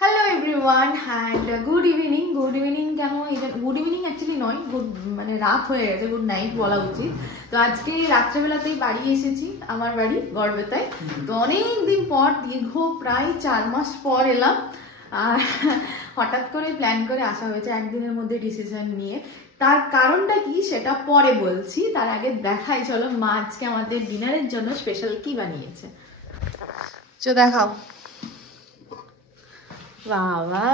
Hello everyone and good evening কেন good evening actually নয়, good মানে রাত হয়ে গেছে, গুড নাইট বলা উচিত। তো আজকে রাত্রেবেলাতেই বাড়ি এসেছি, আমার বাড়ি গড়বেতায়। তো অনেক দিন পর, দীর্ঘ প্রায় 4 মাস পর এলাম। আর হঠাৎ করে প্ল্যান করে আসা হয়েছে, একদিনের মধ্যে ডিসিশন নিয়ে। তার কারণটা কি সেটা পরে বলছি, তার আগে দেখাই চলো মা আজকে আমাদের ডিনারের জন্য স্পেশাল কি বানিয়েছে। চো দেখাও। বাবা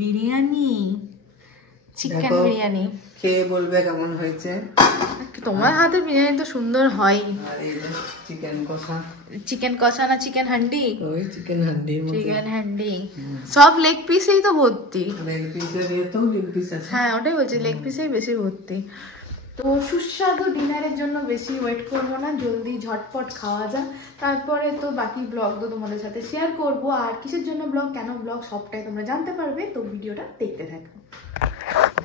বিরিয়ানি, চিকেন বিরিয়ানি। খেয়ে বলবে কেমন হয়েছে। তোমার হাতের বিরিয়ানি তো সুন্দর হয়। চিকেন কষা, চিকেন কষা না চিকেন হান্ডি? ওই চিকেন হান্ডি, চিকেন হান্ডি সব লেগ পিসেই তো ভর্তি। লেগ পিসের তো লেগ পিস আছে। হ্যাঁ ওটাই বলছি, লেগ পিসেই বেশি ভর্তি। তো সুস্বাদু ডিনারের জন্য বেশি ওয়েট করবো না, জলদি ঝটপট খাওয়া যাক। তারপরে তো বাকি ব্লগ তো তোমাদের সাথে শেয়ার করব। আর কিসের জন্য ব্লগ, কেন ব্লগ, সবটাই তোমরা জানতে পারবে। তো ভিডিওটা দেখতে থাকো।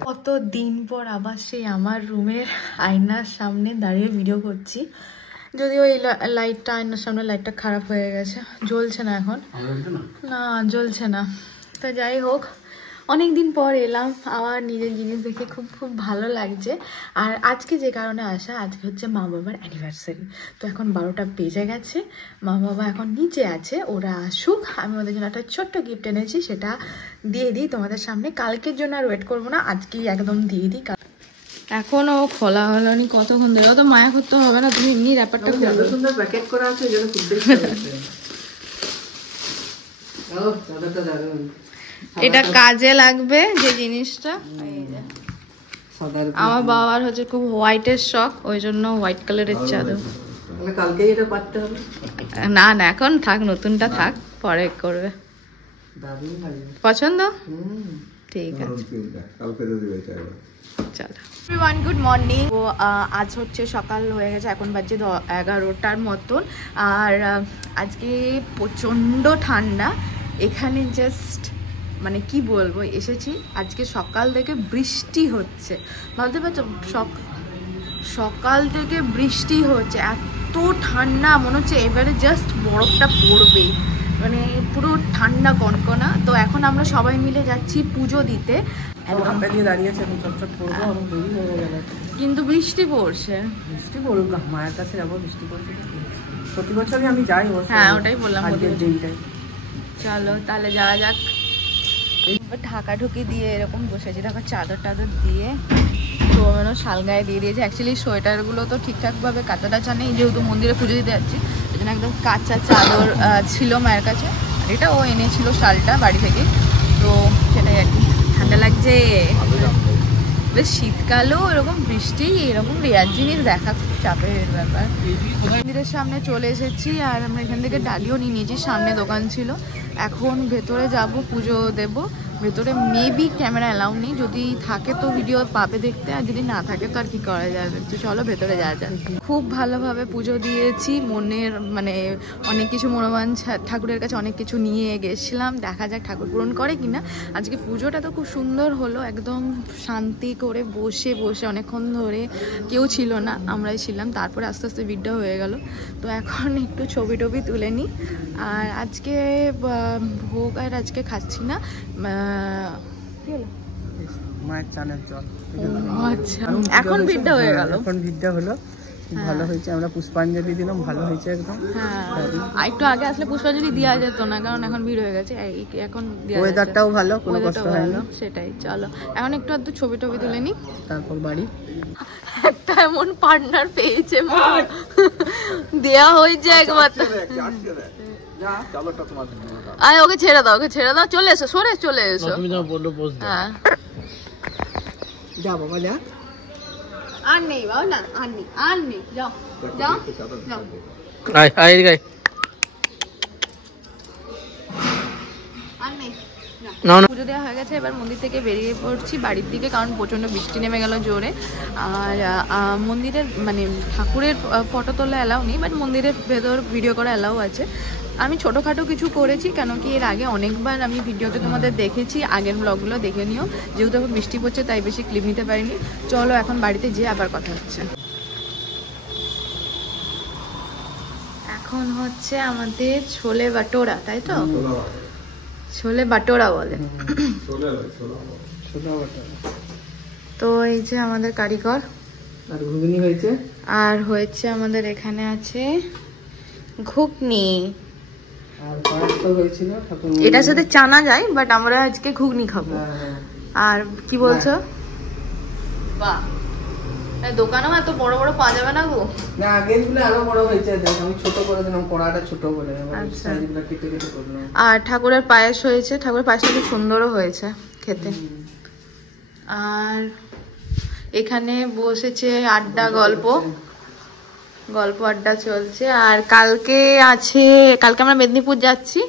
কত দিন পর আবার সেই আমার রুমের আয়নার সামনে দাঁড়িয়ে ভিডিও করছি। যদিও এই লাইটটা, আয়নার সামনে লাইটটা খারাপ হয়ে গেছে, জ্বলছে না এখন, না জ্বলছে না। তো যাই হোক, অনেক দিন পর এলাম, আমার নিজের জিনিস দেখে খুব খুব ভালো লাগছে। আর আজকে যে কারণে আসা, আজকে হচ্ছে মা বাবার অ্যানিভার্সারি। তো এখন 12টা বেজে গেছে, মা বাবা এখন নিচে আছে, ওরা আসুক। আমি ওদের জন্য একটা ছোট্ট গিফট এনেছি, সেটা দিয়ে দিই তোমাদের সামনে। কালকের জন্য আর ওয়েট করবো না, আজকেই একদম দিয়ে দিই। এখনো খোলা হলো নি, কতক্ষণ ধরে তো মায়া করতে হবে না, তুমি এমনি ব্যাপারটা খুব সুন্দর প্যাকেট করা আছে, যেন খুলতে ইচ্ছে হচ্ছে। ও দাদাটা দারুণ, এটা কাজে লাগবে যে জিনিসটা। আমার বাবার হচ্ছে খুব হোয়াইটের শখ, ওই জন্য হোয়াইট কালারের চাদর। কালকেই এটা পাততে হবে? না না, এখন থাক, নতুনটা থাক, পরে করবে। পছন্দ? ঠিক আছে, চলো। Everyone good morning. ও আজ হচ্ছে সকাল হয়ে গেছে, এখন বাজে 11টার মতন। আর আজকে প্রচণ্ড ঠান্ডা এখানে, জাস্ট মানে কি বলবো, এসেছি আজকে সকাল থেকে বৃষ্টি হচ্ছে, ভাবতে পারছো? সকাল থেকে বৃষ্টি হচ্ছে, এত ঠান্ডা, মনে হচ্ছে এবারে জাস্ট বরফটা পড়বে, মানে পুরো ঠান্ডা কনকনা। তো এখন আমরা সবাই মিলে যাচ্ছি পুজো দিতে। কিন্তু বৃষ্টি পড়ছে, বৃষ্টি পড়ুক, মায়ের কাছে যাবো, বৃষ্টি পড়ছে। প্রতি বছরই আমি যাই। হ্যাঁ ওটাই বললাম, দিনটাই। চলো তাহলে যাওয়া যাক। ঢাকা ঢুকি দিয়ে এরকম বসেছি, দেখো চাদর টাদর দিয়ে, তো শাল গায়ে দিয়ে দিয়েছে। অ্যাকচুয়ালি সোয়েটারগুলো তো ঠিকঠাকভাবে কাঁচা টাচা নেই, যেহেতু মন্দিরে পুজো দিতে যাচ্ছি, ওই জন্য একদম কাঁচা চাদর ছিল মায়ের কাছে। এটা ও এনেছিল শালটা বাড়ি থেকে, তো সেটাই আর কি। ঠান্ডা লাগছে বেশ, শীতকালেও এরকম বৃষ্টি, এরকম রেয়ার জিনিস দেখা খুব চাপের ব্যাপার। মন্দিরের সামনে চলে এসেছি, আর আমরা এখান থেকে ডালিও নিয়ে নিয়েছি, সামনে দোকান ছিল। এখন ভেতরে যাব, পুজো দেব। ভেতরে মেবি ক্যামেরা অ্যালাউ নেই, যদি থাকে তো ভিডিও পাবে দেখতে, আর যদি না থাকে তো আর কি করা যাবে। তো চলো ভেতরে যাওয়া যাক। খুব ভালোভাবে পুজো দিয়েছি, মনের মানে অনেক কিছু মনোবান ঠাকুরের কাছে অনেক কিছু নিয়ে গেছিলাম, দেখা যাক ঠাকুর পূরণ করে কিনা। আজকে পুজোটা তো খুব সুন্দর হলো, একদম শান্তি করে বসে বসে অনেকক্ষণ ধরে, কেউ ছিল না, আমরাই ছিলাম। তারপরে আস্তে আস্তে ভিড়টা হয়ে গেল। তো এখন একটু ছবি টবি তুলে নিই। আর আজকে ভোগ আর আজকে খাচ্ছি না, মায়ের চালের জল। আচ্ছা, এখন ভিড়টা হয়ে গেল, এখন ভিড়টা হলো, ভালো হয়েছে। আমরা পুষ্পাঞ্জলি দিলাম, ভালো হয়েছে একদম। হ্যাঁ একটু আগে আসলে পুষ্পাঞ্জলি দেওয়া যেত না, কারণ এখন ভিড় হয়ে গেছে। এখন ওয়েদারটাও ভালো, কোনো কষ্ট হয়নি। সেটাই, চলো এখন একটু আধটু ছবি টবি তুলে নি, তারপর বাড়ি। একটা এমন পার্টনার পেয়েছে মা, দেয়া হয়েছে একবার। আয় ওকে ছেড়ে দাও, ওকে ছেড়ে দাও, চলে এসো, সরে চলে এসো। হ্যাঁ যা বাবা যা। আর নেই বাবা, না আর নেই, আর নেই, যাও যাও যাও। পুজো দেওয়া হয়ে গেছে, এবার মন্দির থেকে বেরিয়ে পড়ছি বাড়ির দিকে, কারণ প্রচণ্ড বৃষ্টি নেমে গেল জোরে। আর মন্দিরের মানে ঠাকুরের ফটো তোলা অ্যালাউ নেই, বাট মন্দিরের ভেতর ভিডিও করা অ্যালাউ আছে। আমি ছোটোখাটো কিছু করেছি, কেন কি এর আগে অনেকবার আমি ভিডিওতে তোমাদের দেখেছি, আগের ব্লগগুলো দেখে নিও। যেহেতু এখন বৃষ্টি পড়ছে তাই বেশি ক্লিপ নিতে পারিনি। চলো এখন বাড়িতে যেয়ে আবার কথা হচ্ছে। এখন হচ্ছে আমাদের ছোলে বাটোরা, তাই তো? ছোলে বাটোরা বলে। তো এই যে আমাদের কারিগর, আর ঘুগনি হয়েছে, আর হয়েছে আমাদের এখানে আছে ঘুগনি, আর পায়েস তো হয়েছিল ঠাকুর। এটার সাথে চানা যায়, বাট আমরা আজকে ঘুগনি খাবো। আর কি বলছো? বাহ, দোকানেও এত বড় বড় পাওয়া যাবে না গো। না, আগের গুলো আরো বড় হয়েছে, দেখ আমি ছোট করে দিলাম, কড়াটা ছোট করে, আচ্ছা। সাইজগুলো কেটে কেটে করলাম। আর ঠাকুরের পায়েস হয়েছে, ঠাকুরের পায়েসটা খুব সুন্দরও হয়েছে খেতে। আর এখানে বসেছে আড্ডা, গল্প আড্ডা চলছে। আর কালকে আমরা মেদিনীপুর যাচ্ছি।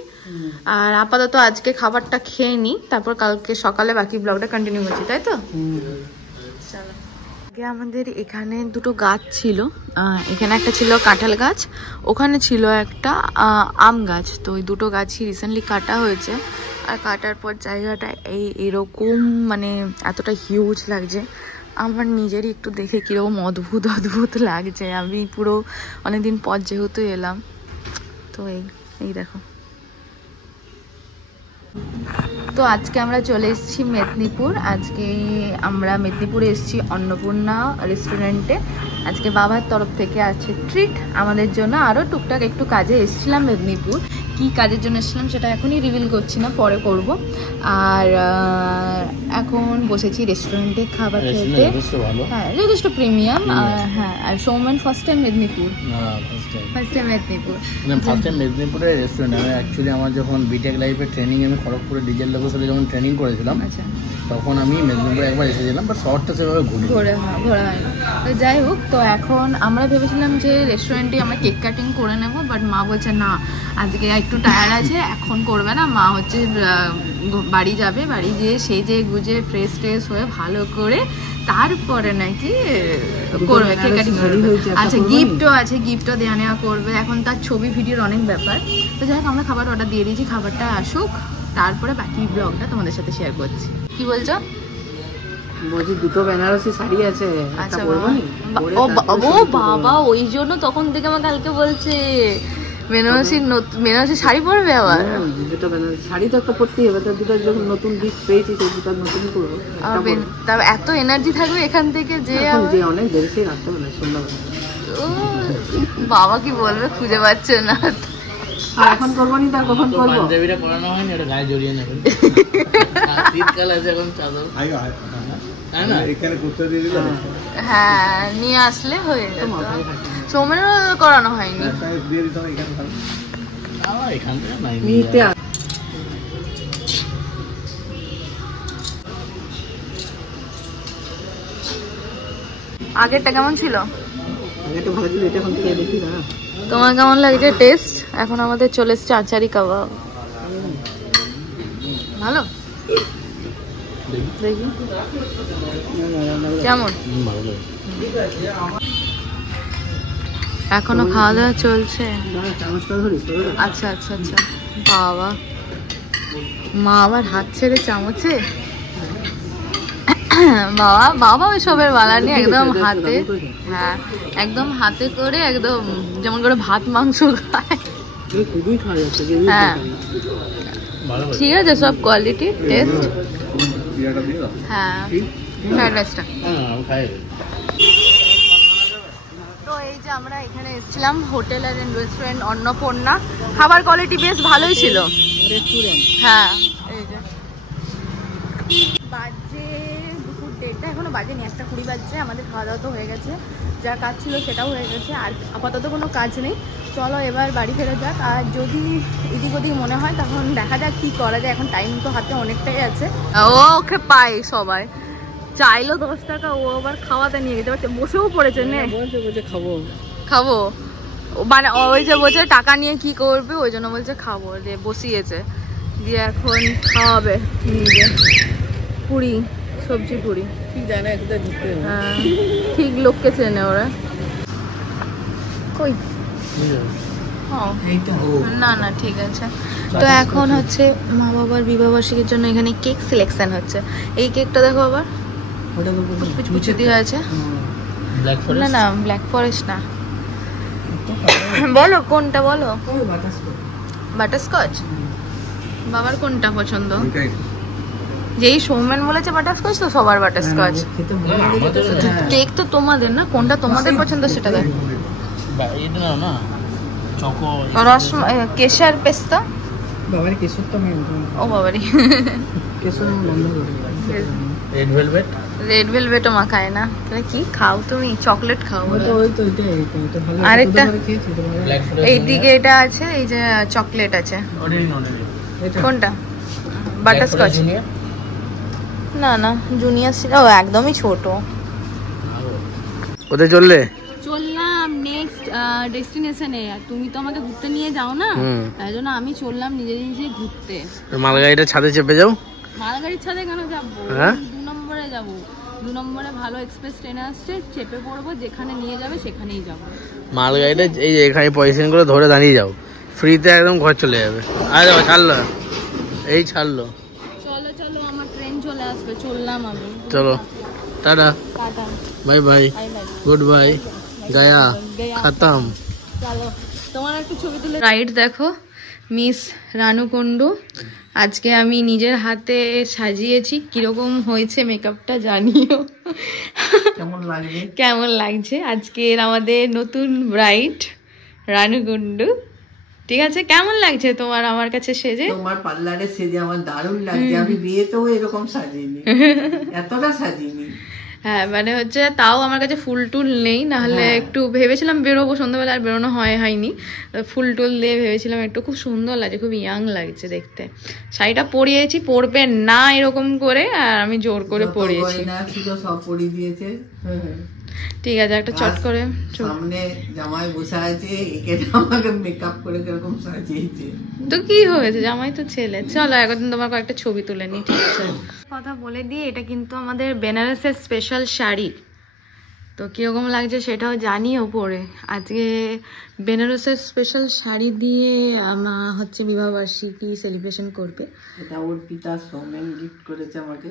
আর আপাতত আজকে খাবারটা খেয়ে নি, তারপর কালকে সকালে বাকি ব্লগটা কন্টিনিউ করছি, তাই তো? চলো। আগে আমাদের এখানে দুটো গাছ ছিল, এখানে একটা ছিল কাঁঠাল গাছ, ওখানে ছিল একটা আম গাছ। তো ওই দুটো গাছই রিসেন্টলি কাটা হয়েছে। আর কাটার পর জায়গাটা এরকম মানে এতটা হিউজ লাগছে, আমার নিজেরই একটু দেখে কিরকম অদ্ভুত লাগছে। আমি পুরো অনেকদিন পর যেহেতু এলাম, তো এই দেখো। তো আজকে আমরা চলে এসেছি মেদিনীপুর। আজকে আমরা মেদিনীপুরে এসেছি অন্নপূর্ণা রেস্টুরেন্টে। আজকে বাবার তরফ থেকে আছে ট্রিট আমাদের জন্য। আরও টুকটাক একটু কাজে এসেছিলাম মেদিনীপুর, কি কাজের জন্য এসেছিলাম সেটা এখনই রিভিল করছি না, পরে করব। আর এখন বসেছি রেস্টুরেন্টে খাবার খেতে। হ্যাঁ, যথেষ্ট প্রিমিয়াম। হ্যাঁ, আর Soumen first time Medinipur. First time মেদিনীপুরের রেস্টুরেন্ট। আমি অ্যাকচুয়ালি আমার যখন বিটেক লাইফে ট্রেনিং, আমি খড়গপুরে ডিজেল লোকের সাথে যখন ট্রেনিং করেছিলাম, আচ্ছা, তখন আমি মেদিনীপুরে একবার এসেছিলাম, বাট শহরটা সেভাবে ঘোরা হয়নি। তো যাই হোক, তো এখন আমরা ভেবেছিলাম যে রেস্টুরেন্টে আমরা কেক কাটিং করে নেব, বাট মা বলছে না, আজকে একটু টায়ার্ড আছে, এখন করবে না। মা হচ্ছে বাড়ি যাবে, বাড়ি গিয়ে সেজে গুজে ফ্রেশ ট্রেশ হয়ে ভালো করে তারপরে নাকি করবে, কেক কাটিং করবে। আচ্ছা, গিফটও দেওয়া নেওয়া করবে। এখন তার ছবি ভিডিওর অনেক ব্যাপার। তো যাই হোক, আমরা খাবার অর্ডার দিয়ে দিয়েছি, খাবারটা আসুক, তারপরে বাকি ব্লগটা তোমাদের সাথে শেয়ার করছি। কি বলছো? বলছি দুটো বেনারসি শাড়ি আছে, আচ্ছা, ও বাবা, ওই জন্য তখন থেকে আমার কালকে বলছে বেনারসি শাড়ি পরবে আবার। দুটো বেনারসি শাড়ি তো একটা পরতেই হবে, তার দুটো যখন নতুন গিফট পেয়েছি সেই দুটো নতুন করবো। তবে এত এনার্জি থাকবে এখান থেকে যে অনেক দেরিতে রাখতে হবে, সুন্দর। বাবা কি বলবে খুঁজে পাচ্ছে না। আর এখন করবো নি, তার কখন করবো? পাঞ্জাবিটা পরানো হয়নি, এটা গায়ে জড়িয়ে নেবেন। শীতকাল আছে এখন, চাদর হ্যাঁ নিয়ে আসলে হয়ে যেত। সোমেরও করানো হয়নি। আগেরটা কেমন ছিল? তোমার কেমন লাগছে টেস্ট? এখন আমাদের চলে এসছে আচারি কাবাব। ভালো, দেখি কেমন। এখনো খাওয়া দাওয়া চলছে। আচ্ছা আচ্ছা আচ্ছা, বাবা, মা আবার হাত ছেড়ে চামচে। বাবা ওইসবের বালা নিয়ে একদম হাতে, হ্যাঁ একদম হাতে করে, একদম যেমন করে ভাত মাংস খায়। হ্যাঁ ঠিক আছে, সব কোয়ালিটি টেস্ট। হ্যাঁ, ফ্রাইড রাইসটা। তো এই যে আমরা এখানে এসেছিলাম হোটেল আর রেস্টুরেন্ট অন্নপূর্ণা। খাবার কোয়ালিটি বেশ ভালোই ছিল। হ্যাঁ, এই যে বাজে দুপুর 1:30, এখনো বাজেনি, 1:20 বাজছে। আমাদের খাওয়া দাওয়া তো হয়ে গেছে, যা কাজ ছিল সেটাও হয়ে গেছে, আর আপাতত কোনো কাজ নেই। চলো এবার বাড়ি ফেরা যাক। আর যদি এদিক ওদিক মনে হয় তখন দেখা যাক কি করা যায়। এখন টাইম তো হাতে অনেকটাই আছে। ওকে পাই সবাই, চাইলো 10 টাকা, ও আবার খাওয়াতে নিয়ে যেতে পারছে, বসেও পড়েছে। নে খাবো, মানে ওই যে বলছে টাকা নিয়ে কি করবে, ওই জন্য বলছে খাবো, যে বসিয়েছে দিয়ে এখন খাওয়াবে নিজে। পুরি, সবজি পুরি, হ্যাঁ ঠিক লোককে চেনে ওরা। কই না না ঠিক আছে। তো এখন হচ্ছে মা বাবার বিবাহবার্ষিকীর জন্য এখানে কেক সিলেকশন হচ্ছে। এই কেকটা দেখো আবার পুচপুচু দিয়ে আছে। না না, ব্ল্যাক ফরেস্ট না। বলো কোনটা, বলো। বাটারস্কচ, বাবার কোনটা পছন্দ? যেই সৌমেন বলেছে বাটারস্কচ, তো সবার বাটারস্কচ। খেতে ভালো লাগে তো সেটা। কেক তো তোমাদের না, কোনটা তোমাদের পছন্দ সেটা দেখ। এটা নাও না, চকো কেশর পেস্তা। বাবার কেশরটা আমি ও বাবারি, কেশর আমি বন্ধ করে রেড ভেলভেট। রেড ভেলভেটও মাখায় না, তাহলে কি খাও তুমি? চকলেট খাও। ওই তো এটা ভালো। আরেকটা খেয়েছি তো ভালো। Black forest. এইদিকে এটা আছে, এই যে চকলেট আছে। কোনটা? বাটারস্কচ? না না, জুনিয়র ছিল, ও একদমই ছোট। কোথায় চললে? চললাম নেক্সট ডেস্টিনেশনে। তুমি তো আমাকে ঘুরতে নিয়ে যাও না, তাই জন্য আমি চললাম নিজে নিজে ঘুরতে। মালগাড়িটা ছাদে চেপে যাও। মালগাড়ির ছাদে কেন যাবো? হ্যাঁ? 2 নম্বরে যাবো। 2 নম্বরে ভালো এক্সপ্রেস ট্রেন আসছে, চেপে পড়বো, যেখানে নিয়ে যাবে সেখানেই যাবো। মালগাড়িটা এই যে এখানে পজিশন করে ধরে দাঁড়িয়ে যাও, ফ্রিতে একদম ঘর চলে যাবে। আরে বাবা, ছাড়লো, এই ছাড়লো। চলো চলো, আমার ট্রেন চলে আসবে, চললাম আমি। চলো, ta-ta, ta-ta, bye bye, bye bye, goodbye, গায়া খতম। চলো তোমার একটু ছবি তুলে। রাইট দেখো, মিস রানু কুন্ডু। আজকে আমি নিজের হাতে সাজিয়েছি, কিরকম হয়েছে মেকআপটা জানিও। কেমন লাগবে? কেমন লাগছে আজকের আমাদের নতুন ব্রাইড রানু কুন্ডু? ঠিক আছে, কেমন লাগছে তোমার আমার কাছে সেজে? তোমার পার্লারে সেজে আমার দারুণ লাগছে। আমি বিয়েতেও এরকম সাজিনি, এতটা সাজিনি। হ্যাঁ মানে হচ্ছে, তাও আমার কাছে ফুল টুল নেই, নাহলে একটু ভেবেছিলাম বেরোবো সন্ধ্যাবেলা, আর বেরোনো হয়নি। ফুল টুল দিয়ে ভেবেছিলাম একটু, খুব সুন্দর লাগছে, খুব ইয়াং লাগছে দেখতে। শাড়িটা পরিয়েছি, পরবে না এরকম করে, আর আমি জোর করে পরিয়েছি। না ছিল সব পরিয়ে দিয়েছে। ঠিক আছে, একটা চট করে সামনে জামাই বসে আছে, একে আমাকে মেকআপ করে কিরকম সাজিয়েছে। তো কি হয়েছে, জামাই তো ছেলে। চলো একদিন তোমার কয়েকটা ছবি তুলে নি, ঠিক আছে? কথা বলে দিয়ে, এটা কিন্তু আমাদের বেনারসের স্পেশাল শাড়ি। তো কিরকম লাগছে সেটাও জানিও পরে। আজকে বেনারসের স্পেশাল শাড়ি দিয়ে হচ্ছে বিবাহবার্ষিকী সেলিব্রেশন করবে। এটা ওর পিতা সৌমেন গিফট করেছে আমাকে।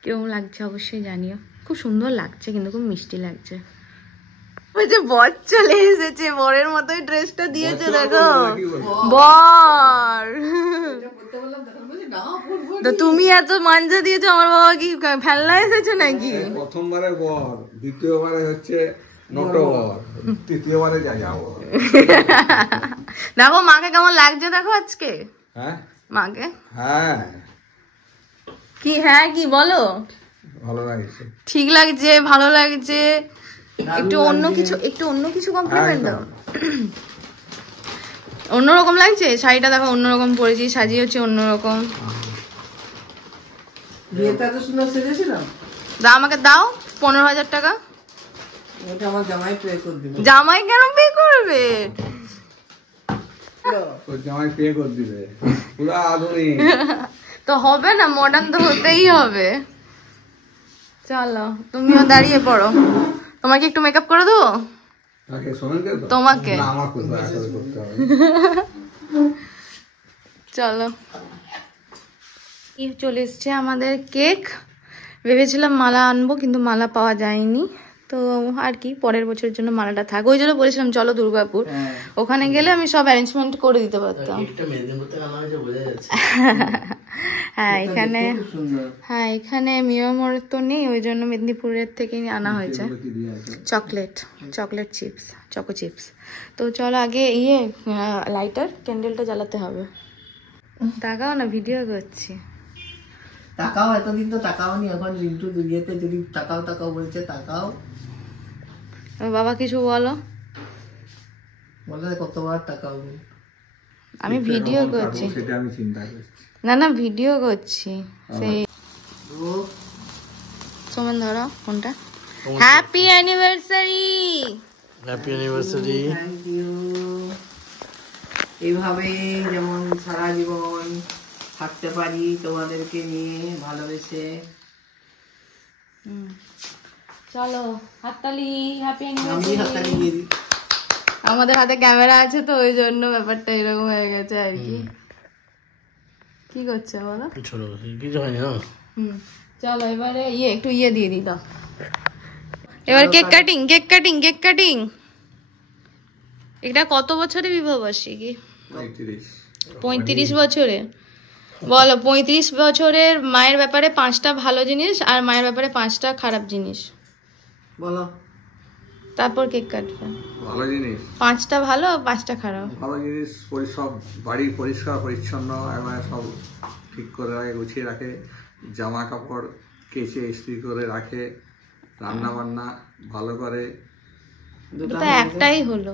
কিরকম লাগছে অবশ্যই জানিও। খুব সুন্দর লাগছে, কিন্তু খুব মিষ্টি লাগছে। ওই যে বর চলে এসেছে, বরের মতোই ড্রেসটা দিয়েছে দেখো, বর। তো তুমি এত মাঞ্জা দিয়েছো, আমার বাবা কি ফেলনা এসেছো নাকি? প্রথমবারে বর, দ্বিতীয়বারে হচ্ছে নটবর, তৃতীয়বারে যা যাবো। দেখো মাকে কেমন লাগছে, দেখো আজকে হ্যাঁ মাকে। হ্যাঁ, কি হ্যাঁ কি বলো? ভালো লাগছে। ঠিক লাগছে, ভালো লাগছে। একটু অন্য কিছু কমপ্লিমেন্ট দাও। অন্যরকম লাগছে শাড়িটা, দেখো অন্যরকম পরেছি, সাজিয়েছি অন্যরকম। বিয়েটা তো সুন্দর সেজেছিলাম। আমাকে দাও 15,000 টাকা। ওটা আমার জামাই পে করে দিল। জামাই কেন পে করবে? তোর জামাই পে করে দিবে, পুরো আধুনিক। তো হবে না, মডার্ন তো হতেই হবে। চলো তুমিও দাঁড়িয়ে পড়ো, তোমাকে একটু মেকআপ করে দেবো। তাকে শোনেনকে তো? তোমাকে। না, আমার করতে হবে। চলো, চলে এসছে আমাদের কেক। ভেবেছিলাম মালা আনবো, কিন্তু মালা পাওয়া যায়নি। তো আর কি, পরের বছরের জন্য মালাটা থাক। ওই জন্য বলেছিলাম চলো দুর্গাপুর, ওখানে গেলে আমি সব অ্যারেঞ্জমেন্ট করে দিতে পারতাম। হ্যাঁ এখানে মিয়ামোড়ের তো নেই, ওই জন্য মেদিনীপুরের থেকে আনা হয়েছে চকলেট চিপস, চকো চিপস। তো চলো আগে লাইটার ক্যান্ডেলটা জ্বালাতে হবে। তাকাও না, ভিডিও করছি। তাকাও, এতদিন তো তাকাওনি, এখন রিন্টু দুনিয়াতে যদি তাকাও বলছে, তাকাও। বাবা কিছু বলো, বলে কতবার তাকাও। আমি ভিডিও করছি। সেটা আমি চিন্তা করছি। না ভিডিও করছি। সেই সোমেন ধরো ফোনটা। Happy anniversary. Happy anniversary. Thank you. এইভাবে যেমন সারা জীবন থাকতে পারি তোমাদেরকে নিয়ে ভালোবেসে। চলো হাততালি, হ্যাপি আমি অ্যানিভার্সারি। হাততালি দিয়ে দিই। আমাদের হাতে ক্যামেরা আছে তো, ওই জন্য ব্যাপারটা এরকম হয়ে গেছে আর কি। কি করছে বলো? ছোট কিছু হয়নি না। চলো এবারে একটু দিয়ে দিই দাও। এবার কেক কাটিং। এটা কত বছরে বিবাহ বার্ষিকী? 35 বছরে বলো, 35 বছরের মায়ের ব্যাপারে 5টা ভালো জিনিস আর মায়ের ব্যাপারে 5টা খারাপ জিনিস বলো। তারপর কেক কাটবে। ভালো জিনিস 5টা ভালো আর 5টা খারাপ। ভালো জিনিস সব বাড়ি পরিষ্কার পরিচ্ছন্ন, একবারে সব ঠিক করে রাখে, গুছিয়ে রাখে, জামা কাপড় কেচে ইস্ত্রি করে রাখে, রান্না বান্না ভালো করে। এটা তো একটাই হলো,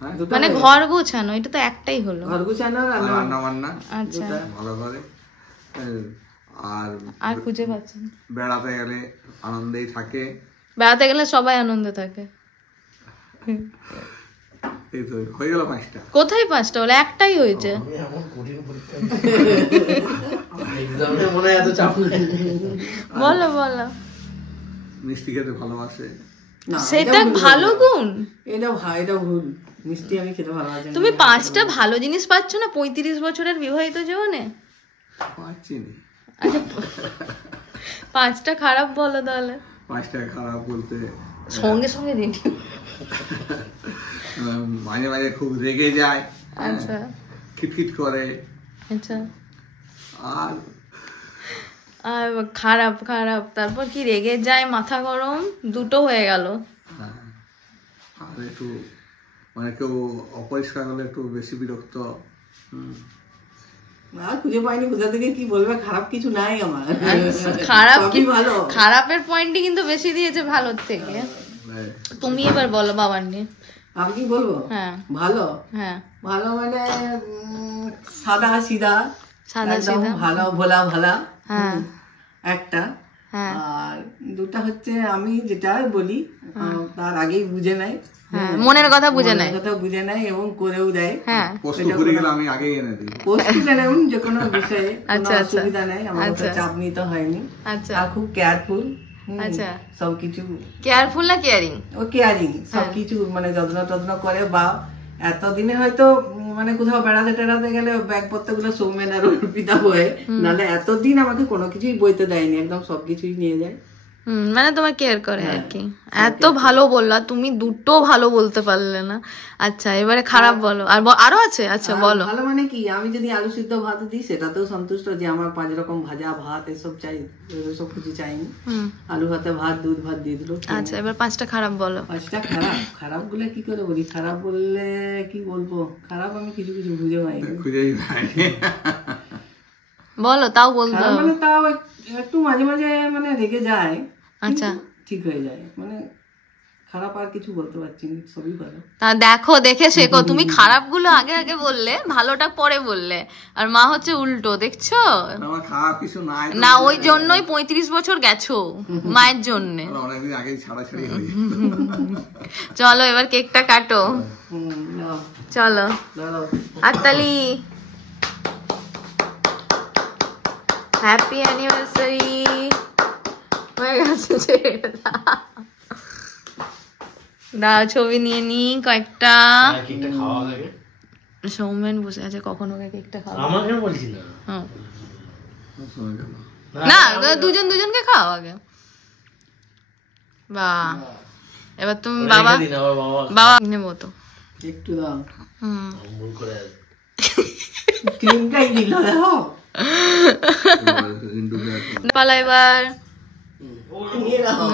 হ্যাঁ, মানে ঘর গোছানো, এটা তো একটাই হলো। ঘর গুছানো, রান্না বান্না আচ্ছা, ভালো করে। আর আর খুঁজে পাচ্ছেন? বেড়াতে গেলে আনন্দেই থাকে। বেড়াতে গেলে সবাই আনন্দ থাকে। এই তো হয়ে গেল 5টা। কোথায় 5টা হলো? একটাই হয়েছে। বলো বলো। মিষ্টি খেতে ভালোবাসে। না, সেটা ভালো গুণ। এটা ভুল। মিষ্টি আমি খেতে ভালোবাসি। তুমি 5টা ভালো জিনিস পাচ্ছ না 35 বছরের বিবাহিত জীবনে? পাচ্ছি না। আচ্ছা 5টা খারাপ বলো তাহলে। 5টা খারাপ বলতে সঙ্গে সঙ্গে রেডি। মাঝে মাঝে খুব রেগে যায়, আচ্ছা খিটখিট করে। আচ্ছা, আর আর খারাপ খারাপ তারপর কি? রেগে যায়, মাথা গরম, দুটো হয়ে গেল। আর একটু মানে কেউ অপরিষ্কার হলে একটু বেশি বিরক্ত। খুঁজে পাইনি কোথা থেকে কি বলবে। খারাপ কিছু নাই আমার। খারাপ কি? সবই ভালো। খারাপের পয়েন্টই কিন্তু বেশি দিয়েছে ভালোর থেকে। তুমি এবার বলো বাবার নিয়ে। আমি কি বলবো? হ্যাঁ ভালো। হ্যাঁ, ভালো মানে সাদা সিধা, সাদা একদম সিধা। ভালো, ভোলা ভালা। হ্যাঁ একটা। হ্যাঁ আর দুটা হচ্ছে আমি যেটা বলি তার আগেই বুঝে নেয়। হ্যাঁ, মনের কথা বুঝে নেয়। কথা বুঝে নেয় এবং করেও দেয়। হ্যাঁ প্রশ্ন করে গেলে আমি আগেই এনে দিই। প্রস্তুত নেন যে কোনো বিষয়ে কোনো আচ্ছা, আচ্ছা। অসুবিধা নেই, আমার আচ্ছা। চাপ নিতে হয়নি। আচ্ছা আর খুব কেয়ারফুল। আচ্ছা, সবকিছু কেয়ারফুল না কেয়ারিং? ও কেয়ারিং, সবকিছু মানে যত্ন টত্ন করে। বা এতদিনে হয়তো মানে কোথাও বেড়াতে টেড়াতে গেলে ব্যাগপত্র গুলো সৌমেন আর অর্পিতা বয়ে, নাহলে এতদিন আমাকে কোনো কিছুই বইতে দেয়নি, একদম সবকিছুই নিয়ে যায়। মানে তোমার কেয়ার করে আর কি। এত ভালো বললা তুমি, দুটো ভালো বলতে পারলে না। আচ্ছা এবারে খারাপ বলো। আর আরো আছে? আচ্ছা বলো। ভালো মানে কি, আমি যদি আলু সিদ্ধ ভাত দিই সেটাতেও সন্তুষ্ট, যে আমার 5 রকম ভাজা ভাত এসব চাই, এসব কিছু চাইনি। আলু ভাতে ভাত, দুধ ভাত দিয়ে দিল। আচ্ছা এবার 5টা খারাপ বলো। 5টা খারাপ। খারাপ গুলো কি করে বলি? খারাপ বললে কি বলবো? খারাপ আমি কিছু কিছু বুঝে পাইনি। খুঁজেই পাই। বলো, তাও বলতে খারাপ হবে। মানে তাও একটু মাঝে মাঝে মানে রেগে যায়, আচ্ছা ঠিক হয়ে যায়। মানে খারাপ আর কিছু বলতে পারছি না, সবই ভালো। তা দেখো, দেখে শেখো। তুমি খারাপ গুলো আগে আগে বললে, ভালোটা পরে বললে। আর মা হচ্ছে উল্টো, দেখছো আমার খারাপ কিছু নাই তো। না? ওই জন্যই 35 বছর গেছো মায়ের জন্য। অনেকদিন আগেই ছাড়াছাড়ি হয়ে চলো এবার কেকটা কাটো। নাও, চলো দাঁড়াও। হাততালি। Happy anniversary. হয়ে গেছে। দাও ছবি নিয়ে নি কয়েকটা। কেকটা খাওয়া লাগে। সৌমেন বসে আছে, কখন ওকে কেকটা খাওয়া? আমাকে বলছি না। না, দুজন দুজনকে খাও আগে। বাহ, এবার তুমি বাবা বাবা নেবো তো। একটু দাও। ভুল করে ক্রিমটাই দিল, দেখো। পালা এবার। নিয়ে নাও।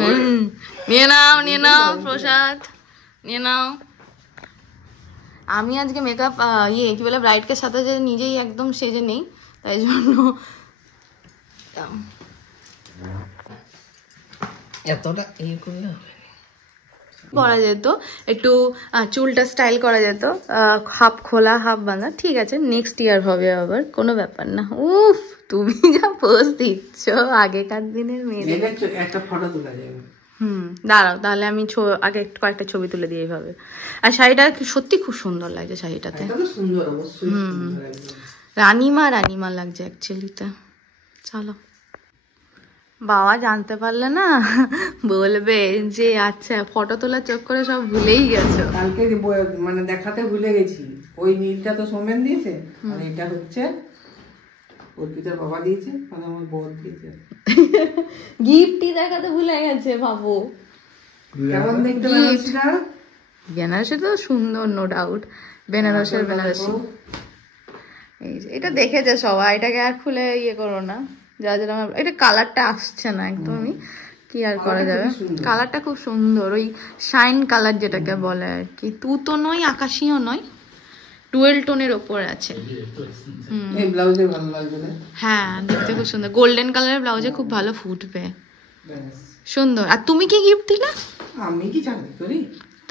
নিয়ে নাও, নিয়ে নাও প্রসাদ, নিয়ে নাও। আমি আজকে মেকআপ কি বলে ব্রাইডকে সাথে যে নিজেই একদম সেজে নেই, তাই জন্য এতটা ইয়ে করলে করা যেত, একটু চুলটা স্টাইল করা যেত, হাফ খোলা হাফ বাঁধা। ঠিক আছে, নেক্সট ইয়ার হবে আবার, কোনো ব্যাপার না। উফ, তুমি যা পোজ দিচ্ছ আগেকার দিনের মেয়েদের। একটা ফটো তোলা যাবে। দাঁড়াও তাহলে আমি আগে কয়েকটা ছবি তুলে দিয়ে এইভাবে। আর শাড়িটা সত্যি খুব সুন্দর লাগছে শাড়িটাতে। এটা তো সুন্দর, অবশ্যই সুন্দর একদম। রানিমা রানিমা লাগছে অ্যাকচুয়ালিতে। চলো, বাবা জানতে পারলে না বলবে যে আচ্ছা ফটো তোলার চক্করে সব ভুলেই গেছো। কালকে মানে দেখাতে ভুলে গেছি, ওই নীলটা তো সোমেন দিয়েছে, আর এটা হচ্ছে অর্পিতার বাবা দিয়েছে, আর আমার বর দিয়েছে। গিফটই দেখাতে ভুলে গেছে, ভাবো কেমন দেখতে বেনারসিটা? বেনারসি তো সুন্দর, নো ডাউট। বেনারসের বেনারসি এই যে এটা দেখেছে সবাই, এটাকে আর খুলে ইয়ে করো না। যা যেটা এটা কালারটা আসছে না একদমই, কি আর করা যাবে। কালারটা খুব সুন্দর, ওই শাইন কালার যেটাকে বলে আর কি। তুতো নয়, আকাশিও নয়, ডুয়েল টোনের ওপর আছে। এই ব্লাউজে ভালো লাগবে না? হ্যাঁ দেখতে খুব সুন্দর, গোল্ডেন কালারের ব্লাউজে খুব ভালো ফুটবে, ব্যাস। সুন্দর। আর তুমি কি গিফট দিলে? আমি কি চাকরি করি?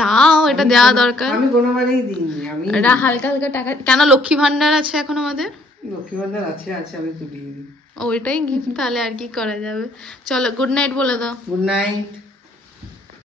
তাও এটা দেওয়া দরকার। আমি কোনোবারেই দিইনি। আমি এটা হালকা হালকা টাকা, কেন লক্ষ্মী ভান্ডার আছে এখন আমাদের, লক্ষ্মী ভান্ডার আছে, আমি তো দিইনি। ওইটাই গিফট, তাহলে আর কি করা যাবে। চলো গুড নাইট বলে দাও। Good night.